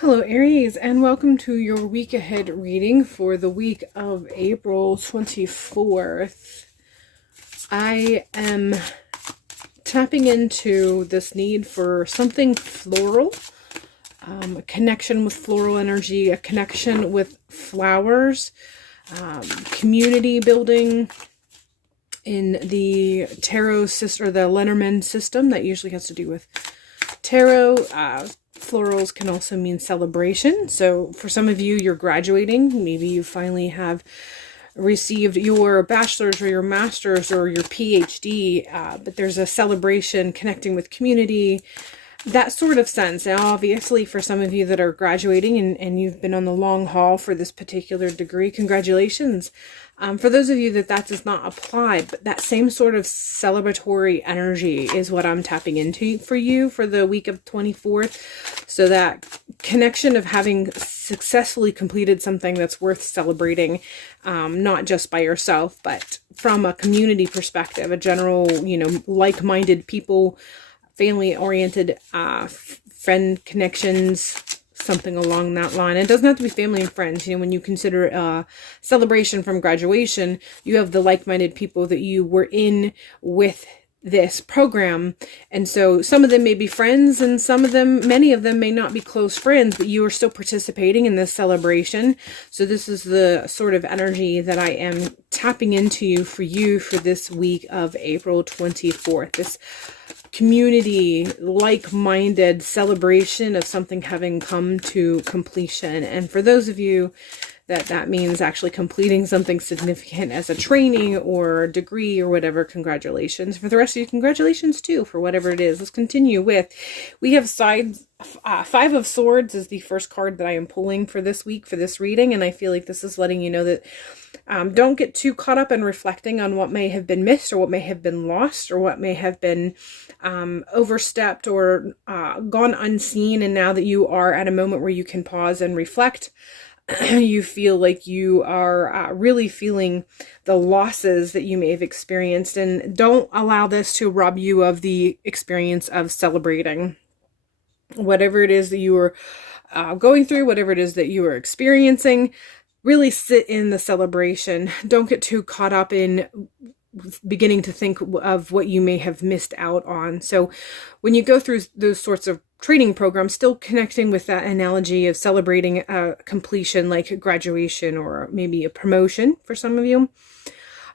Hello, Aries, and welcome to your week ahead reading for the week of April 24th. I am tapping into this need for something floral, a connection with floral energy, a connection with flowers, community building in the tarot system, or the Lenormand system that usually has to do with tarot. Florals can also mean celebration. So for some of you, you're graduating. Maybe you finally have received your bachelor's or your master's or your PhD, but there's a celebration connecting with community, that sort of sense. Now, obviously, for some of you that are graduating and you've been on the long haul for this particular degree, congratulations. For those of you that does not apply, but that same sort of celebratory energy is what I'm tapping into for you for the week of 24th. So that connection of having successfully completed something that's worth celebrating, not just by yourself, but from a community perspective, a general, like-minded people, family-oriented friend connections, something along that line. It doesn't have to be family and friends. When you consider a celebration from graduation, you have the like-minded people that you were in with this program. And so some of them may be friends, and many of them may not be close friends, but you are still participating in this celebration. So this is the sort of energy that I am tapping into for you for this week of April 24th. This community, like-minded celebration of something having come to completion. And for those of you that means actually completing something significant as a training or a degree or whatever, congratulations. For the rest of you, congratulations too for whatever it is. Let's continue with, we have Five of Swords is the first card that I am pulling for this week for this reading, and I feel like this is letting you know that don't get too caught up in reflecting on what may have been missed or what may have been lost or what may have been overstepped or gone unseen. And now that you are at a moment where you can pause and reflect, you feel like you are really feeling the losses that you may have experienced, and don't allow this to rob you of the experience of celebrating whatever it is that you are going through, whatever it is that you are experiencing. Really sit in the celebration. Don't get too caught up in beginning to think of what you may have missed out on. So when you go through those sorts of training programs, still connecting with that analogy of celebrating a completion like graduation or maybe a promotion for some of you.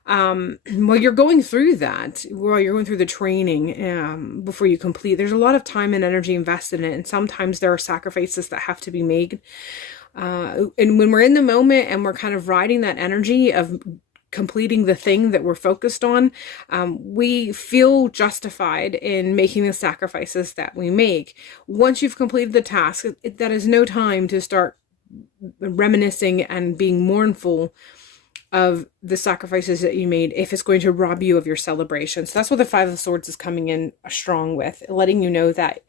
While you're going through that, while you're going through the training, before you complete, there's a lot of time and energy invested in it. And sometimes there are sacrifices that have to be made. And when we're in the moment and we're kind of riding that energy of completing the thing that we're focused on, we feel justified in making the sacrifices that we make. Once you've completed the task, that is no time to start reminiscing and being mournful of the sacrifices that you made if it's going to rob you of your celebration. So that's what the Five of Swords is coming in strong with, letting you know that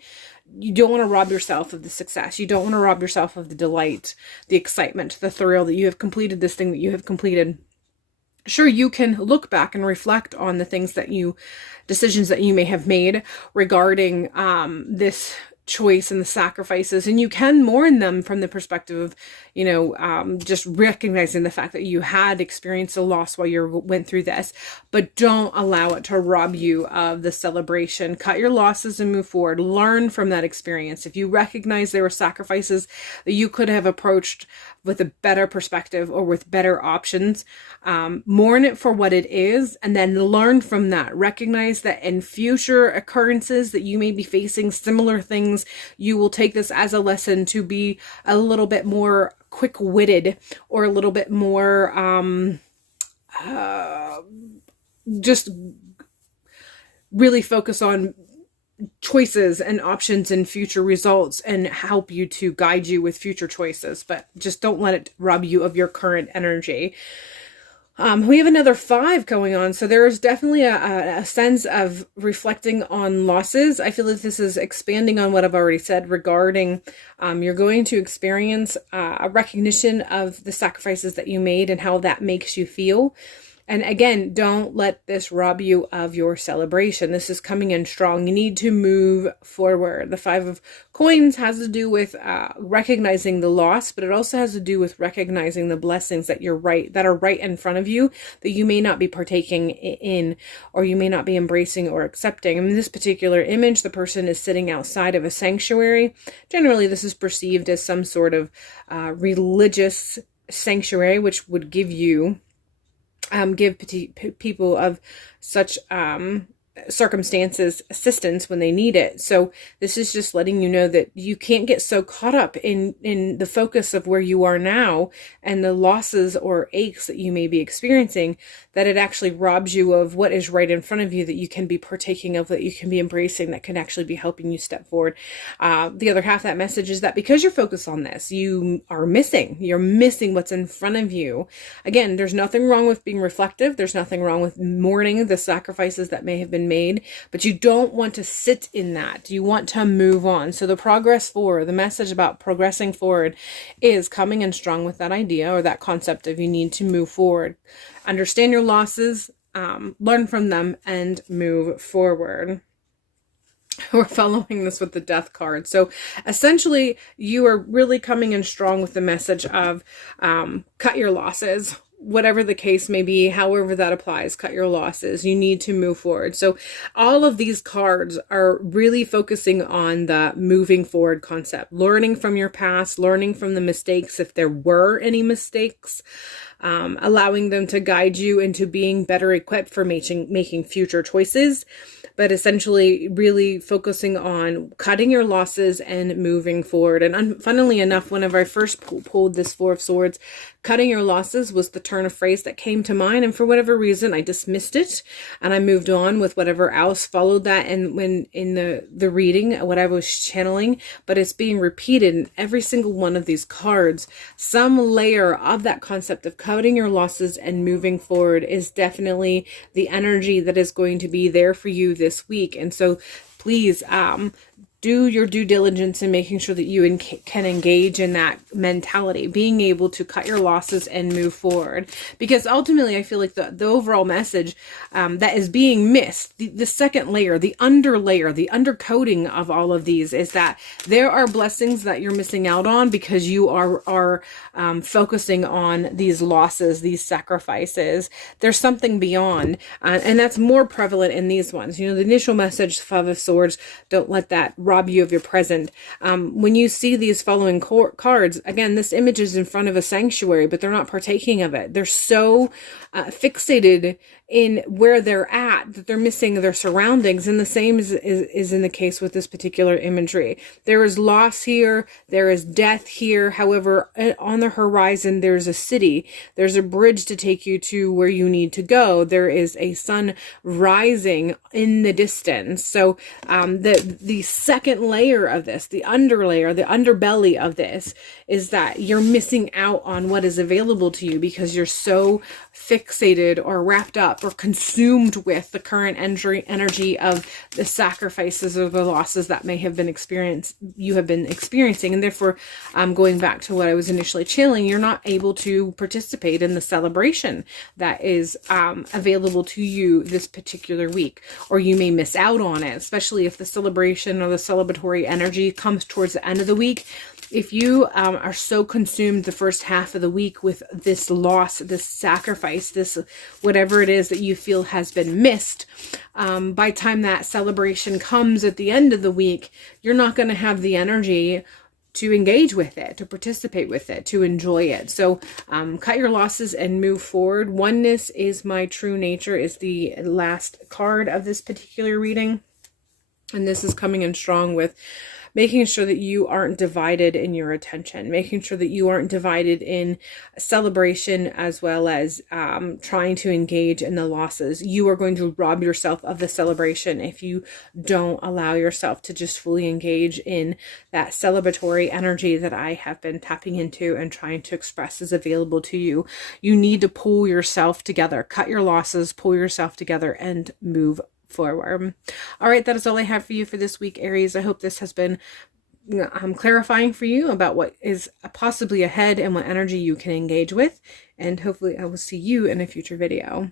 you don't want to rob yourself of the success. You don't want to rob yourself of the delight, the excitement, the thrill that you have completed this thing that you have completed. Sure, you can look back and reflect on the decisions that you may have made regarding this choice and the sacrifices, and you can mourn them from the perspective of, just recognizing the fact that you had experienced a loss while you went through this, but don't allow it to rob you of the celebration. Cut your losses and move forward. Learn from that experience. If you recognize there were sacrifices that you could have approached with a better perspective or with better options, mourn it for what it is, and then learn from that. Recognize that in future occurrences that you may be facing similar things, you will take this as a lesson to be a little bit more quick-witted or a little bit more just really focus on choices and options and future results and help you to guide you with future choices, but just don't let it rob you of your current energy. We have another 5 going on, so there is definitely a sense of reflecting on losses. I feel like this is expanding on what I've already said regarding you're going to experience a recognition of the sacrifices that you made and how that makes you feel. And again, don't let this rob you of your celebration. This is coming in strong. You need to move forward. The Five of Coins has to do with recognizing the loss, but it also has to do with recognizing the blessings that that are right in front of you, that you may not be partaking in, or you may not be embracing or accepting. In this particular image, the person is sitting outside of a sanctuary. Generally, this is perceived as some sort of religious sanctuary, which would give people of such circumstances assistance when they need it. So this is just letting you know that you can't get so caught up in the focus of where you are now and the losses or aches that you may be experiencing, that it actually robs you of what is right in front of you, that you can be partaking of, that you can be embracing, that can actually be helping you step forward. The other half of that message is that because you're focused on this, you're missing what's in front of you. Again, there's nothing wrong with being reflective. There's nothing wrong with mourning the sacrifices that may have been made, but you don't want to sit in that. You want to move on. So the message about progressing forward is coming in strong with that idea or that concept of you need to move forward. Understand your losses, learn from them, and move forward. We're following this with the Death card. So essentially, you are really coming in strong with the message of cut your losses. Whatever the case may be, however that applies, cut your losses. You need to move forward. So all of these cards are really focusing on the moving forward concept, learning from your past, learning from the mistakes, if there were any mistakes, allowing them to guide you into being better equipped for making future choices, but essentially really focusing on cutting your losses and moving forward. And funnily enough, whenever I first pulled this Four of Swords, cutting your losses was the turn of phrase that came to mind. And for whatever reason, I dismissed it and I moved on with whatever else followed that. And when in the reading, what I was channeling, but it's being repeated in every single one of these cards, some layer of that concept of cutting your losses and moving forward is definitely the energy that is going to be there for you this week. And so please, do your due diligence in making sure that you can engage in that mentality, being able to cut your losses and move forward. Because ultimately, I feel like the overall message that is being missed, the second layer, the underlayer, the undercoating of all of these is that there are blessings that you're missing out on because you are focusing on these losses, these sacrifices. There's something beyond, and that's more prevalent in these ones. You know, the initial message, Five of Swords, don't let that rob you of your present. When you see these following cards, again, this image is in front of a sanctuary, but they're not partaking of it. They're so fixated in where they're at that they're missing their surroundings. And the same is in the case with this particular imagery. There is loss here. There is death here. However, on the horizon, there's a city. There's a bridge to take you to where you need to go. There is a sun rising in the distance. So the second layer of this, the underlayer, the underbelly of this, is that you're missing out on what is available to you because you're so fixated or wrapped up or consumed with the current energy of the sacrifices or the losses that may have been you have been experiencing. And therefore, going back to what I was initially channeling, you're not able to participate in the celebration that is available to you this particular week, or you may miss out on it, especially if the celebration or the celebratory energy comes towards the end of the week. If you are so consumed the first half of the week with this loss, this sacrifice, this whatever it is that you feel has been missed, by the time that celebration comes at the end of the week, you're not going to have the energy to engage with it, to participate with it, to enjoy it. So cut your losses and move forward. Oneness is my true nature is the last card of this particular reading. And this is coming in strong with making sure that you aren't divided in your attention, making sure that you aren't divided in celebration as well as trying to engage in the losses. You are going to rob yourself of the celebration if you don't allow yourself to just fully engage in that celebratory energy that I have been tapping into and trying to express is available to you. You need to pull yourself together, cut your losses, pull yourself together, and move forward. All right, that is all I have for you for this week, Aries. I hope this has been clarifying for you about what is possibly ahead and what energy you can engage with. And hopefully I will see you in a future video.